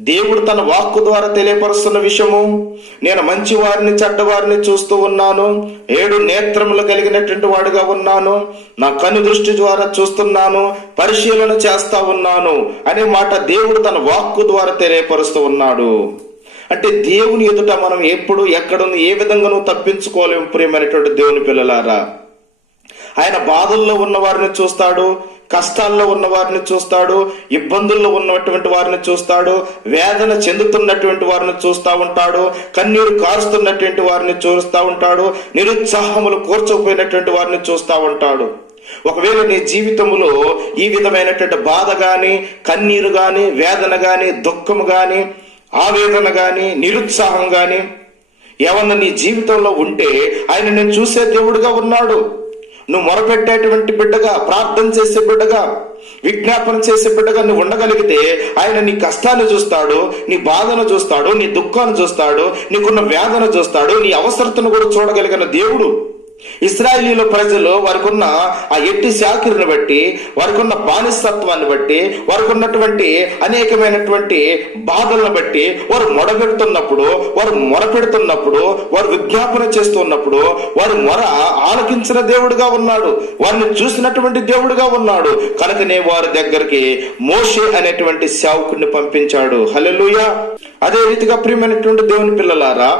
దేవుడు తన వాక్కు ద్వారా తెలియపరుస్తున్న విషయము. నేను మంచి వారిని చెడ్డవారిని చూస్తూ ఉన్నాను. ఏడు నేత్రములు కలిగినటువంటి వాడుగా ఉన్నాను. నా కను దృష్టి ద్వారా చూస్తున్నాను. పరిశీలన చేస్తా ఉన్నాను అనే మాట దేవుడు తన వాక్కు ద్వారా తెలియపరుస్తూ ఉన్నాడు. అంటే దేవుని ఎదుట మనం ఎప్పుడు ఎక్కడ ఏ విధంగానూ తప్పించుకోలేము ప్రియమైనటువంటి దేవుని పిల్లలారా. ఆయన బాధల్లో ఉన్న వారిని చూస్తాడు. కష్టాల్లో ఉన్న వారిని చూస్తాడు ఇబ్బందుల్లో ఉన్నటువంటి వారిని చూస్తాడు వేదన చెందుతున్నటువంటి వారిని చూస్తూ ఉంటాడు కన్నీరు కారుస్తున్నటువంటి వారిని చూస్తూ ఉంటాడు నిరుత్సాహములు కూర్చోపోయినటువంటి వారిని చూస్తూ ఉంటాడు. ఒకవేళ నీ జీవితంలో ఈ విధమైనటువంటి బాధ గాని కన్నీరు గాని వేదన గాని దుఃఖము గాని ఆవేదన గాని నిరుత్సాహం గాని ఏమన్నా నీ జీవితంలో ఉంటే ఆయన నేను చూసే దేవుడుగా ఉన్నాడు. నువ్వు మొరపెట్టేటువంటి బిడ్డగా ప్రార్థన చేసే బిడ్డగా విజ్ఞాపన చేసే బిడ్డగా నువ్వు ఉండగలిగితే ఆయన నీ కష్టాన్ని చూస్తాడు నీ బాధను చూస్తాడు నీ దుఃఖాన్ని చూస్తాడు నీకున్న వేదన చూస్తాడు నీ అవసరతను కూడా చూడగలిగిన దేవుడు. ఇస్రాయేలీల ప్రజలు వారికున్న ఆ ఎట్టి శాఖరిని బట్టి వారికి ఉన్న బానిసత్వాన్ని బట్టి వారికి ఉన్నటువంటి అనేకమైనటువంటి బాధలను బట్టి వారు మొడబెడుతున్నప్పుడు వారు మొరపెడుతున్నప్పుడు వారు విజ్ఞాపన చేస్తున్నప్పుడు వారి మొర ఆలకించిన దేవుడుగా ఉన్నాడు. వారిని చూసినటువంటి దేవుడుగా ఉన్నాడు. కనుకనే వారి దగ్గరికి మోషే అనేటువంటి సేవకుడిని పంపించాడు. హల్లెలూయ! అదే రీతిగా ప్రియమైనటువంటి దేవుని పిల్లలారా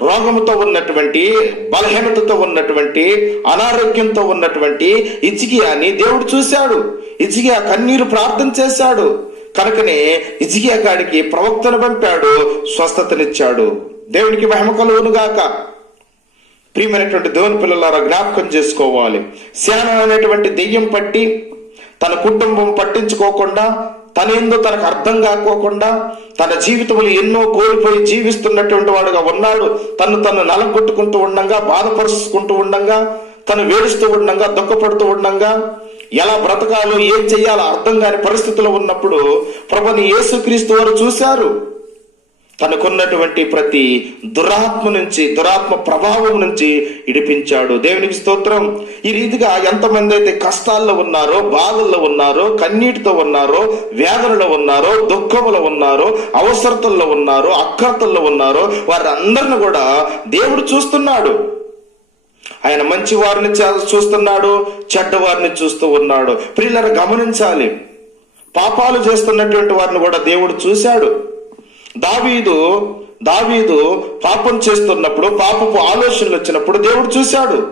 రోగముతో ఉన్నటువంటి బలహీనతతో ఉన్నటువంటి అనారోగ్యంతో ఉన్నటువంటి ఇజికియాని దేవుడు చూశాడు. ఇజికియా కన్నీరు ప్రార్థన చేశాడు. కనుకనే ఇజికియా గాడికి ప్రవక్తను పంపాడు స్వస్థతనిచ్చాడు. దేవునికి మహిమ కలువునుగాక ప్రియమైనటువంటి దేవుని పిల్లలారా జ్ఞాపకం చేసుకోవాలి. శాన అనేటువంటి దెయ్యం పట్టి తన కుటుంబం పట్టించుకోకుండా తనెందో తనకు అర్థం కాకోకుండా తన జీవితంలో ఎన్నో కోల్పోయి జీవిస్తున్నటువంటి వాడుగా ఉన్నాడు. తను తను నలగొట్టుకుంటూ ఉండంగా బాధపరుచుకుంటూ ఉండంగా తను వేడుస్తూ ఉండంగా దుఃఖపడుతూ ఉండంగా ఎలా బ్రతకాలో ఏం చెయ్యాలో అర్థం కాని పరిస్థితిలో ఉన్నప్పుడు ప్రభుని యేసుక్రీస్తు వారు చూశారు. తనకున్నటువంటి ప్రతి దురాత్మ నుంచి దురాత్మ ప్రభావం నుంచి ఇడిపించాడు. దేవునికి స్తోత్రం. ఈ రీతిగా ఎంతమంది అయితే కష్టాల్లో ఉన్నారో బాధల్లో ఉన్నారో కన్నీటితో ఉన్నారో వేదనలో ఉన్నారో దుఃఖములో ఉన్నారో అవసరతల్లో ఉన్నారో అక్కర్తల్లో ఉన్నారో వారందరిని కూడా దేవుడు చూస్తున్నాడు. ఆయన మంచి వారిని చూస్తున్నాడు చెడ్డ వారిని చూస్తూ ఉన్నాడు. ప్రియులర గమనించాలి. పాపాలు చేస్తున్నటువంటి వారిని కూడా దేవుడు చూశాడు. దావీదు దావీదు పాపం చేస్తున్నప్పుడు పాపపు ఆలోచనలు వచ్చినప్పుడు దేవుడు చూశాడు.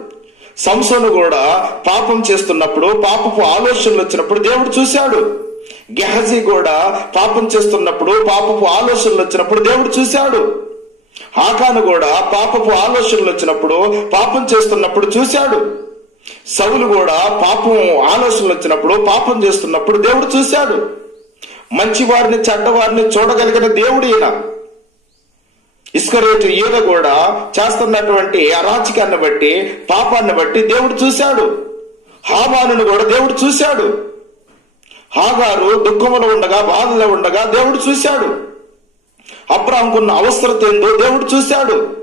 సంసోను కూడా పాపం చేస్తున్నప్పుడు పాపపు ఆలోచనలు వచ్చినప్పుడు దేవుడు చూశాడు. గెహజీ కూడా పాపం చేస్తున్నప్పుడు పాపపు ఆలోచనలు వచ్చినప్పుడు దేవుడు చూశాడు. ఆకాను కూడా పాపపు ఆలోచనలు వచ్చినప్పుడు పాపం చేస్తున్నప్పుడు చూశాడు. సవులు కూడా పాపం ఆలోచనలు వచ్చినప్పుడు పాపం చేస్తున్నప్పుడు దేవుడు చూశాడు. మంచివారిని చెడ్డవారిని చూడగలిగిన దేవుడు ఈయన. ఇస్కరేటు ఈయన కూడా చేస్తున్నటువంటి అరాచకాన్ని బట్టి పాపాన్ని బట్టి దేవుడు చూశాడు. హామాను కూడా దేవుడు చూశాడు. హాగారు దుఃఖములో ఉండగా బాధలో ఉండగా దేవుడు చూశాడు. అబ్రాహంకున్న అవసరత ఏందో దేవుడు చూశాడు.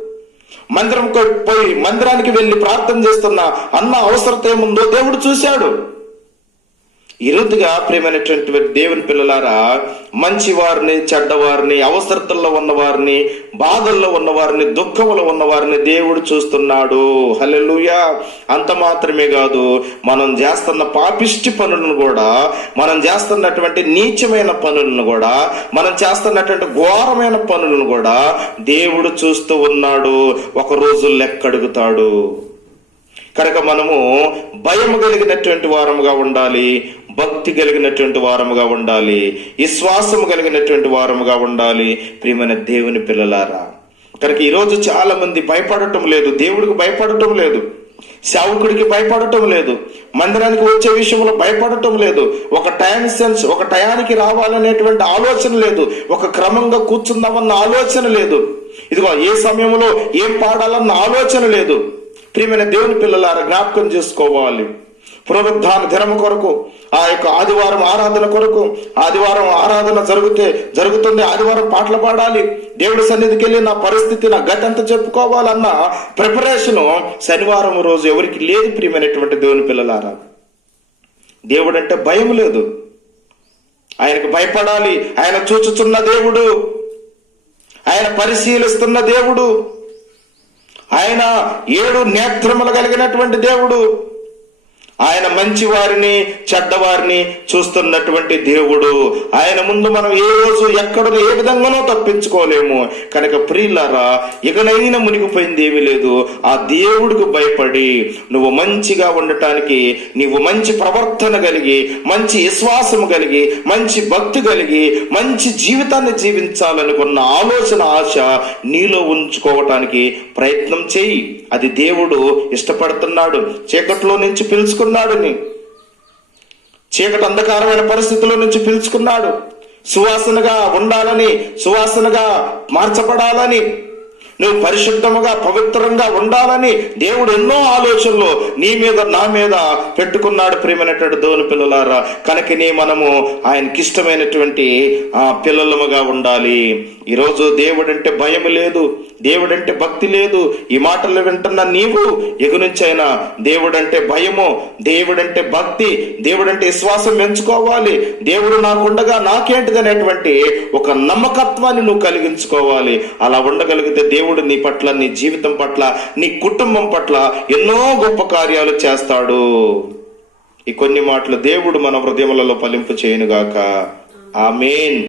మందిరం పోయి మందిరానికి వెళ్ళి ప్రార్థన చేస్తున్న అన్న అవసరత ఏముందో దేవుడు చూశాడు. ఈ ప్రేమైనటువంటి దేవుని పిల్లలారా మంచి వారిని చెడ్డవారిని అవసరతల్లో ఉన్నవారిని బాధల్లో ఉన్నవారిని దుఃఖంలో ఉన్నవారిని దేవుడు చూస్తున్నాడు. హలెలుయా అంత మాత్రమే కాదు మనం చేస్తున్న పాపిష్టి పనులను కూడా మనం చేస్తున్నటువంటి నీచమైన పనులను కూడా మనం చేస్తున్నటువంటి ఘోరమైన పనులను కూడా దేవుడు చూస్తూ ఉన్నాడు. ఒక రోజు లెక్కడుగుతాడు. కనుక మనము భయం కలిగినటువంటి వారముగా ఉండాలి. భక్తి కలిగినటువంటి వారముగా ఉండాలి విశ్వాసము కలిగినటువంటి వారముగా ఉండాలి. ప్రియమైన దేవుని పిల్లలారా కనుక ఈరోజు చాలా మంది భయపడటం లేదు దేవుడికి భయపడటం లేదు సేవకుడికి భయపడటం లేదు మందిరానికి వచ్చే విషయంలో భయపడటం లేదు ఒక టైం సెన్స్ ఒక టయానికి రావాలనేటువంటి ఆలోచన లేదు ఒక క్రమంగా కూర్చుందామన్న ఆలోచన లేదు ఇదిగో ఏ సమయంలో ఏం పాడాలన్న ఆలోచన లేదు. ప్రియమైన దేవుని పిల్లలారా జ్ఞాపకం చేసుకోవాలి. పునరుద్ధాన దినము కొరకు ఆ యొక్క ఆదివారం ఆరాధన కొరకు ఆదివారం ఆరాధన జరిగితే జరుగుతుంది ఆదివారం పాటలు పాడాలి. దేవుడి సన్నిధికి వెళ్ళి నా పరిస్థితి నా గతి చెప్పుకోవాలన్న ప్రిపరేషన్ శనివారం రోజు ఎవరికి లేదు ప్రియమైనటువంటి దేవుని పిల్లలారా. దేవుడు అంటే భయం లేదు. ఆయనకు భయపడాలి. ఆయన చూచుచున్న దేవుడు. ఆయన పరిశీలిస్తున్న దేవుడు. ఆయన ఏడు నేత్రములు కలిగినటువంటి దేవుడు. ఆయన మంచి వారిని చెడ్డవారిని చూస్తున్నటువంటి దేవుడు. ఆయన ముందు మనం ఏ రోజు ఎక్కడ ఏ విధంగానో తప్పించుకోలేము. కనుక ప్రియులారా ఇకనైనా మునిగిపోయింది ఏమీ లేదు. ఆ దేవుడికి భయపడి నువ్వు మంచిగా ఉండటానికి నువ్వు మంచి ప్రవర్తన కలిగి మంచి విశ్వాసము కలిగి మంచి భక్తి కలిగి మంచి జీవితాన్ని జీవించాలనుకున్న ఆలోచన ఆశ నీలో ఉంచుకోవటానికి ప్రయత్నం చేయి. అది దేవుడు ఇష్టపడుతున్నాడు. చీకట్లో నుంచి పిలుచుకున్నాడు నీ. చీకటి అంధకారమైన పరిస్థితుల్లో నుంచి పిలుచుకున్నాడు. సువాసనగా ఉండాలని సువాసనగా మార్చబడాలని నువ్వు పరిశుద్ధముగా పవిత్రంగా ఉండాలని దేవుడు ఎన్నో ఆలోచనలు నీ మీద నా మీద పెట్టుకున్నాడు ప్రేమైనటువంటి దేవుని పిల్లలారా. కనుకనే మనము ఆయనకి ఇష్టమైనటువంటి ఆ పిల్లలముగా ఉండాలి. ఈరోజు దేవుడంటే భయం లేదు దేవుడంటే భక్తి లేదు. ఈ మాటలు వింటున్న నీవు ఎగునుంచైనా దేవుడంటే భయము దేవుడంటే భక్తి దేవుడంటే విశ్వాసం పెంచుకోవాలి. దేవుడు నాకుండగా నాకేంటిది అనేటువంటి ఒక నమ్మకత్వాన్ని నువ్వు కలిగించుకోవాలి. అలా ఉండగలిగితే దేవుడు నీ పట్ల నీ జీవితం పట్ల నీ కుటుంబం పట్ల ఎన్నో గొప్ప కార్యాలు చేస్తాడు. ఈ కొన్ని మాటలు దేవుడు మన హృదయములలో ఫలింపు చేయనుగాక ఆమెన్.